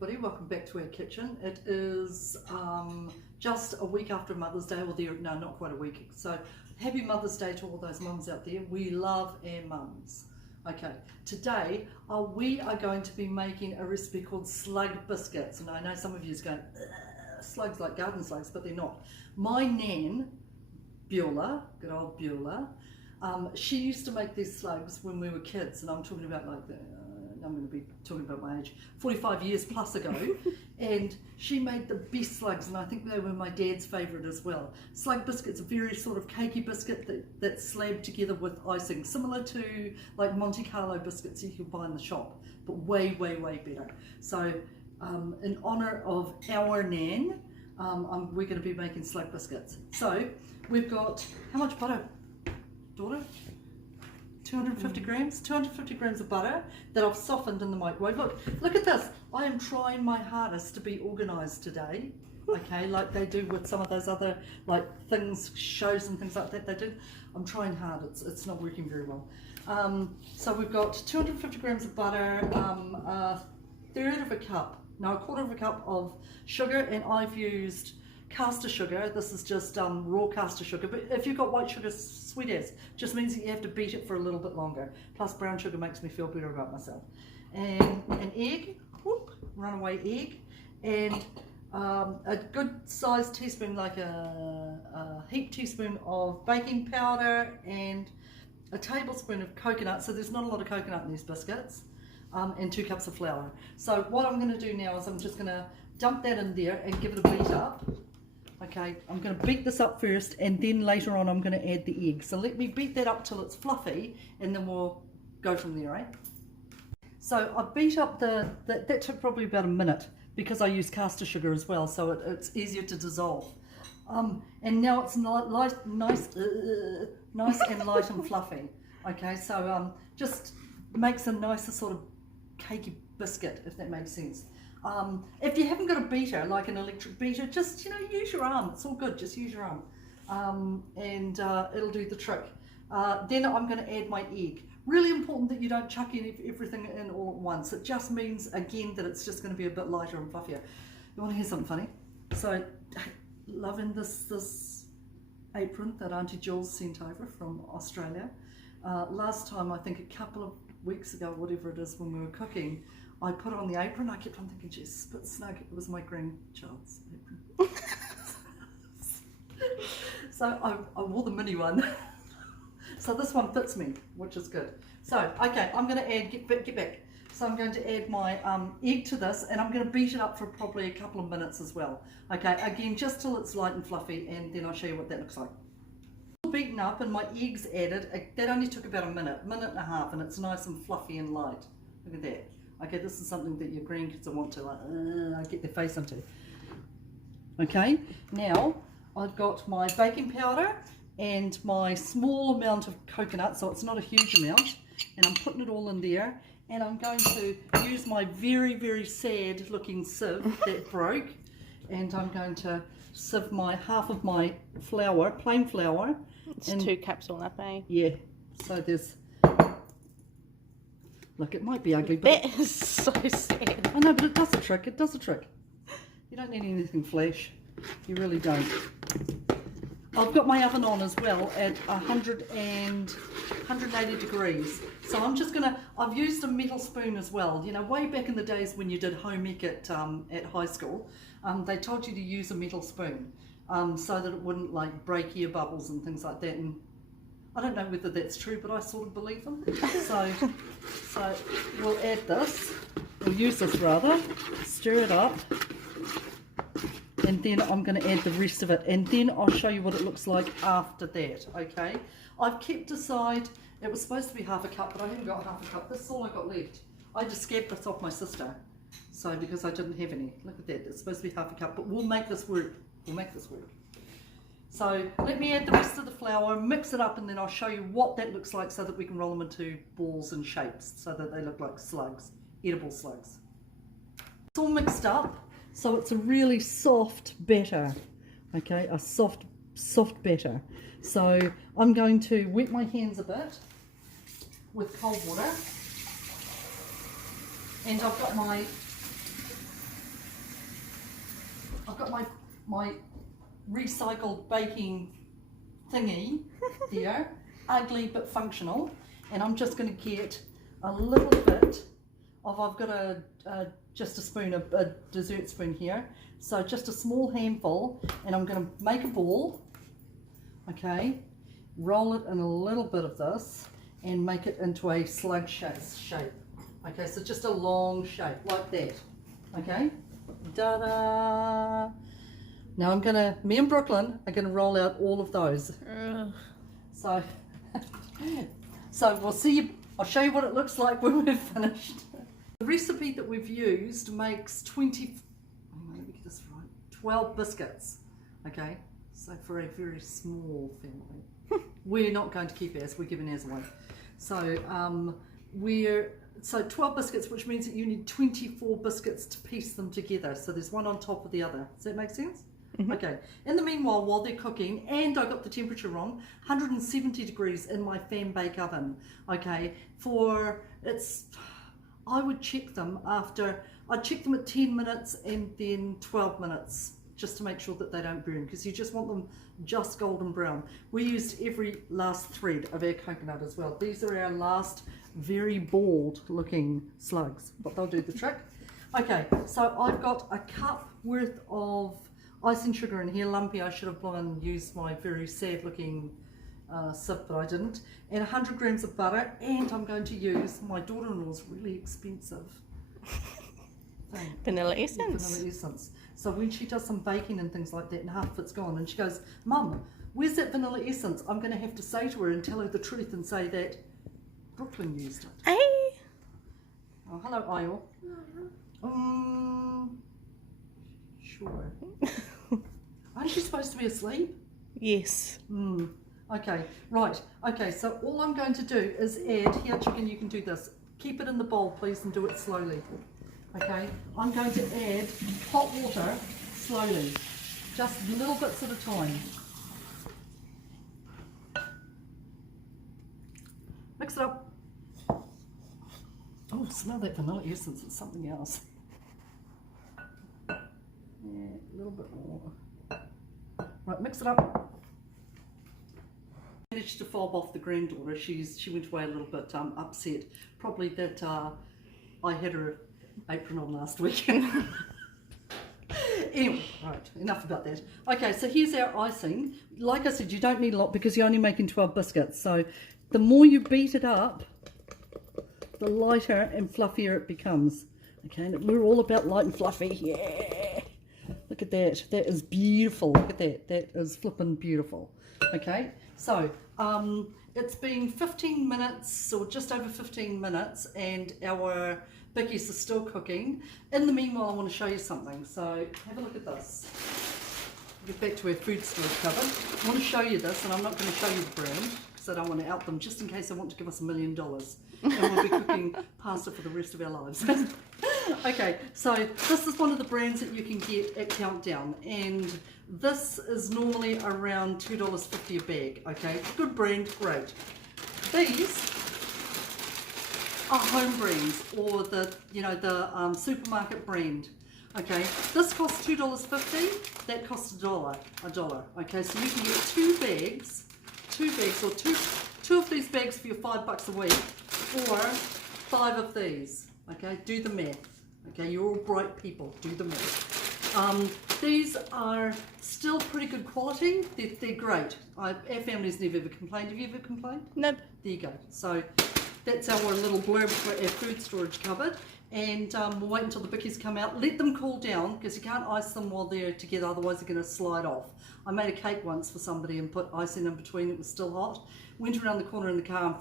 everybody, welcome back to our kitchen. It is just a week after Mother's Day, or no, not quite a week. So happy Mother's Day to all those mums out there. We love our mums. Okay, today we are going to be making a recipe called slug biscuits. And I know some of you is going, slugs like garden slugs, but they're not. My nan, Beulah, good old Beulah, she used to make these slugs when we were kids, and I'm talking about I'm going to be talking about my age, 45 years plus ago, and she made the best slugs, and I think they were my dad's favourite as well. Slug biscuits are very sort of cakey biscuit that's slabbed together with icing, similar to like Monte Carlo biscuits you can buy in the shop, but way, way, way better. So in honour of our nan, we're going to be making slug biscuits. So we've got, how much butter, daughter? 250 grams of butter that I've softened in the microwave. Look at this. I am trying my hardest to be organised today, okay, like they do with some of those other like things, shows and things like that they do. I'm trying hard, it's not working very well. So we've got 250 grams of butter, a quarter of a cup of sugar, and I've used caster sugar. This is just raw caster sugar, but if you've got white sugar, sweet as, just means that you have to beat it for a little bit longer. Plus brown sugar makes me feel better about myself. And an egg, runaway egg, and a good sized teaspoon, like a heaped teaspoon of baking powder, and a tablespoon of coconut, so there's not a lot of coconut in these biscuits, and 2 cups of flour. So what I'm going to do now is I'm just going to dump that in there and give it a beat up. Okay, I'm going to beat this up first, and then later on I'm going to add the egg. So let me beat that up till it's fluffy, and then we'll go from there, eh? So I beat up that took probably about a minute, because I use caster sugar as well, so it's easier to dissolve. And now it's nice and light and fluffy. Okay, so just makes a nicer sort of cakey biscuit, if that makes sense. If you haven't got a beater, like an electric beater, just, use your arm. It's all good, just use your arm, and it'll do the trick. Then I'm going to add my egg. Really important that you don't chuck everything in all at once. It just means, again, that it's just going to be a bit lighter and fluffier. You want to hear something funny? So, loving this apron that Auntie Jules sent over from Australia. Last time, I think a couple of weeks ago, whatever it is, when we were cooking, I put on the apron. I kept on thinking, geez, spit snug. It was my grandchild's apron. So I wore the mini one. So this one fits me, which is good. So, okay, I'm going to add, get back. So I'm going to add my egg to this, and I'm going to beat it up for probably a couple of minutes as well. Okay, again, just till it's light and fluffy, and then I'll show you what that looks like. Beaten up and my eggs added, that only took about a minute and a half, and it's nice and fluffy and light. Look at that. Okay, this is something that your grandkids will want to get their face into. Okay, now I've got my baking powder and my small amount of coconut, so it's not a huge amount, and I'm putting it all in there, and I'm going to use my very, very sad looking sieve that broke, and I'm going to sieve half of my flour, plain flour. It's 2 cups all up, eh? Yeah, so there's, look, it might be ugly, but that is so sad. I know, but it does a trick. It does a trick. You don't need anything flash. You really don't. I've got my oven on as well at 180 degrees. So I'm just gonna, I've used a metal spoon as well. Way back in the days when you did home ec at high school, they told you to use a metal spoon so that it wouldn't like break ear bubbles and things like that. And I don't know whether that's true, but I sort of believe them. So we'll add this, we'll use this rather, stir it up, and then I'm going to add the rest of it, and then I'll show you what it looks like after that, okay? I've kept aside, it was supposed to be half a cup, but I haven't got half a cup. This is all I got left. I just scared this off my sister, so because I didn't have any. Look at that, it's supposed to be half a cup, but we'll make this work. We'll make this work. So let me add the rest of the flour, mix it up, and then I'll show you what that looks like so that we can roll them into balls and shapes so that they look like slugs, edible slugs. It's all mixed up, so it's a really soft batter, okay, a soft batter. So I'm going to wet my hands a bit with cold water, and I've got my I've got my recycled baking thingy here, ugly but functional, and I'm just going to get a little bit of, I've got just a spoon, a dessert spoon here, so just a small handful, and I'm going to make a ball, okay, roll it in a little bit of this and make it into a slug shape. Okay, so just a long shape like that. Okay, da-da. Now I'm gonna, me and Brooklyn are gonna roll out all of those. So we'll see you, I'll show you what it looks like when we're finished. The recipe that we've used makes 12 biscuits. Okay, so for a very small family. We're not going to keep ours, we're giving ours away. So so 12 biscuits, which means that you need 24 biscuits to piece them together. So there's one on top of the other. Does that make sense? Mm-hmm. Okay. In the meanwhile, while they're cooking, and I got the temperature wrong, 170 degrees in my fan bake oven. Okay. I would check them I'd check them at 10 minutes and then 12 minutes, just to make sure that they don't burn, because you just want them just golden brown. We used every last thread of our coconut as well. These are our last very bald looking slugs, but they'll do the trick. Okay, so I've got a cup worth of icing sugar in here, lumpy. I should have used my very sad looking sip, but I didn't. And 100 grams of butter, and I'm going to use my daughter-in-law's really expensive thing. Vanilla essence. Vanilla essence. So when she does some baking and things like that, and half of it's gone, and she goes, Mum, where's that vanilla essence? I'm going to have to say to her and tell her the truth and say that Brooklyn used it. Hey. Oh, hello, Ayol. Sure. Aren't you supposed to be asleep? Yes. Okay, right. Okay, so all I'm going to do is add, here chicken, you can do this. Keep it in the bowl, please, and do it slowly. Okay, I'm going to add hot water slowly, just little bits at a time. Mix it up. Oh, smell that vanilla essence, it's something else. Yeah, a little bit more. Right, mix it up. Managed to fob off the granddaughter. She went away a little bit upset. Probably that I had her apron on last week. Anyway, right, enough about that. Okay, so here's our icing. Like I said, you don't need a lot because you're only making 12 biscuits. So the more you beat it up, the lighter and fluffier it becomes. Okay, and we're all about light and fluffy. Yeah. Look at that. That is beautiful. Look at that. That is flippin' beautiful. Okay, so it's been 15 minutes or just over 15 minutes and our bickies are still cooking. In the meanwhile, I want to show you something. So have a look at this. Get back to our food storage cupboard. I want to show you this, and I'm not going to show you the brand because I don't want to out them, just in case they want to give us $1 million. And we'll be cooking pasta for the rest of our lives. Okay, so this is one of the brands that you can get at Countdown, and this is normally around $2.50 a bag. Okay, good brand, great. These are home brands, or the supermarket brand. Okay, this costs $2.50. That costs a dollar. Okay, so you can get two bags, or two of these bags for your $5 a week, or 5 of these. Okay, do the math. Okay, you're all bright people. Do the math. These are still pretty good quality. They're great. Our family's never ever complained. Have you ever complained? Nope. There you go. So that's our little blurb for our food storage cupboard. And we'll wait until the bickies come out. Let them cool down because you can't ice them while they're together, otherwise they're going to slide off. I made a cake once for somebody and put icing in between. It was still hot. Went around the corner in the car and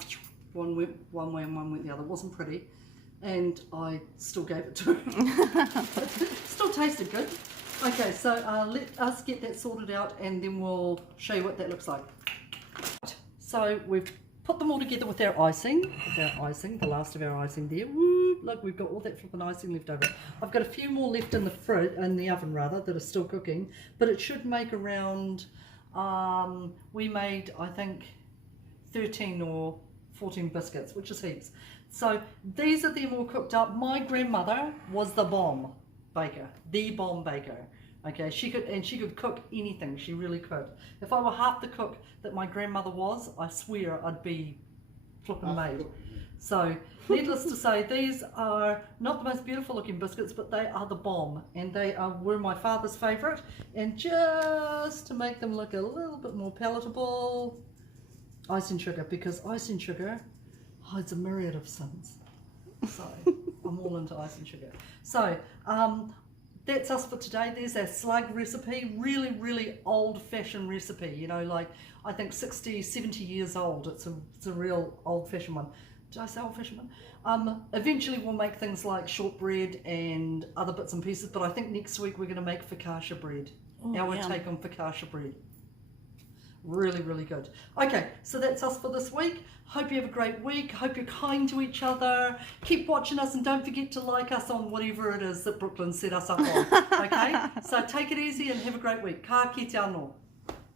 one went one way and one went the other. It wasn't pretty. And I still gave it to her. Still tasted good. Okay, so let us get that sorted out and then we'll show you what that looks like. So we've put them all together with our icing, the last of our icing there. Woo, look, we've got all that flippin' icing left over. I've got a few more left in the oven that are still cooking, but it should make around, we made, I think, 13 or 14 biscuits, which is heaps. So these are them all cooked up. My grandmother was the bomb baker, Okay, she could cook anything. She really could. If I were half the cook that my grandmother was, I swear I'd be flipping made. So, needless to say, these are not the most beautiful looking biscuits, but they are the bomb, and were my father's favourite. And just to make them look a little bit more palatable, icing sugar, because icing sugar hides a myriad of sins. So, I'm all into icing sugar. So, that's us for today. There's our slug recipe, really, really old-fashioned recipe, you know, like I think 60, 70 years old. It's a real old-fashioned one. Did I say old-fashioned one? Eventually we'll make things like shortbread and other bits and pieces, but I think next week we're going to make focaccia bread. Our take on focaccia bread. Really, really good. Okay, so that's us for this week. Hope you have a great week. Hope you're kind to each other. Keep watching us and don't forget to like us on whatever it is that Brooklyn set us up on. Okay, so take it easy and have a great week. Ka kite anō.